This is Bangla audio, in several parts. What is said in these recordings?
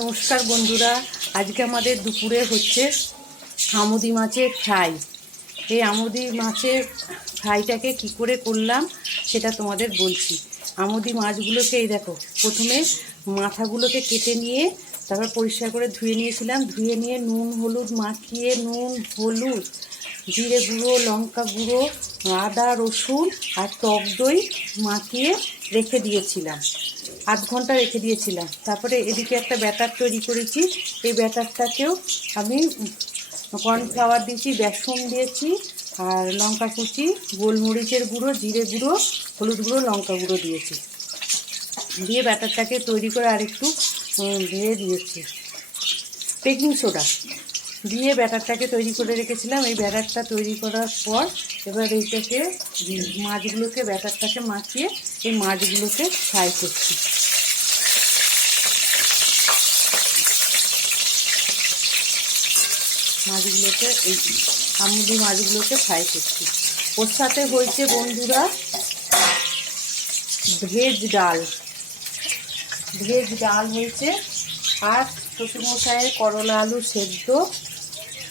নমস্কার বন্ধুরা, আজকে আমাদের দুপুরে হচ্ছে আমুদি মাছের ফ্রাই। এই আমুদি মাছের ফ্রাইটাকে কি করে করলাম সেটা তোমাদের বলছি। আমুদি মাছগুলোকে এই দেখো, প্রথমে মাথাগুলোকে কেটে নিয়ে তারপর পরিষ্কার করে ধুয়ে নিয়েছিলাম। ধুয়ে নিয়ে নুন হলুদ মাখিয়ে, নুন হলুদ জিরে গুঁড়ো লঙ্কা গুঁড়ো আদা রসুন আর টক দই মাখিয়ে রেখে দিয়েছিলাম, আধ ঘন্টা রেখে দিয়েছিলাম। তারপরে এদিকে একটা ব্যাটার তৈরি করেছি। এই ব্যাটারটাকেও আমি কর্নফ্লাওয়ার দিয়েছি, বেসন দিয়েছি আর লঙ্কা কুচি, গোলমরিচের গুঁড়ো, জিরে গুঁড়ো, হলুদ গুঁড়ো, লঙ্কা গুঁড়ো দিয়েছি। দিয়ে ব্যাটারটাকে তৈরি করে আরেকটু দিয়ে দিয়েছি বেকিং সোডা দিয়ে ব্যাটারটাকে তৈরি করে রেখেছিলাম। এই ব্যাটারটা তৈরি করার পর এবার এইটাকে মাছগুলোকে ব্যাটারটাকে মাখিয়ে এই মাছগুলোকে ফ্রাই করছি। মাছগুলোকে এই আমুদি মাছগুলোকে ফ্রাই করছি। ওর সাথে হয়েছে বন্ধুরা ভেজ ডাল হয়েছে, আর শ্বশুরমশাইয়ের করলা আলু সেদ্ধ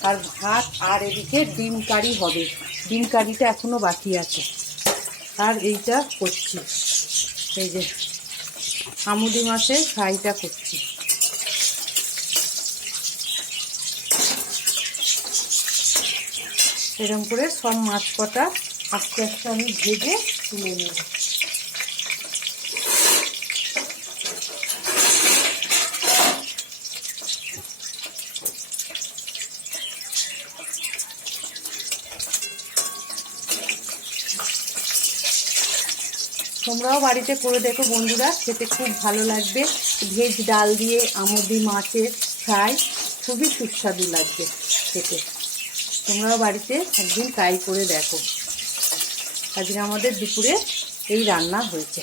আর ভাত, আর এদিকে ডিম কারি হবে। ডিম কারিটা এখনো বাকি আছে। আর এইটা করছি, এই যে আমুদি মাছের ফ্রাইটা করছি। এরকম করে সব মাছ কটা আস্তে আস্তে আমি ভেজে তুলে নেব। তোমরাও বাড়িতে করে দেখো বন্ধুরা, খেতে খুব ভালো লাগবে। ভেজ ডাল দিয়ে আমুদি মাছের ফ্রাই খুবই সুস্বাদু লাগবে খেতে। তোমরাও বাড়িতে একদিন ট্রাই করে দেখো। আজকে আমাদের দুপুরে এই রান্না হয়েছে।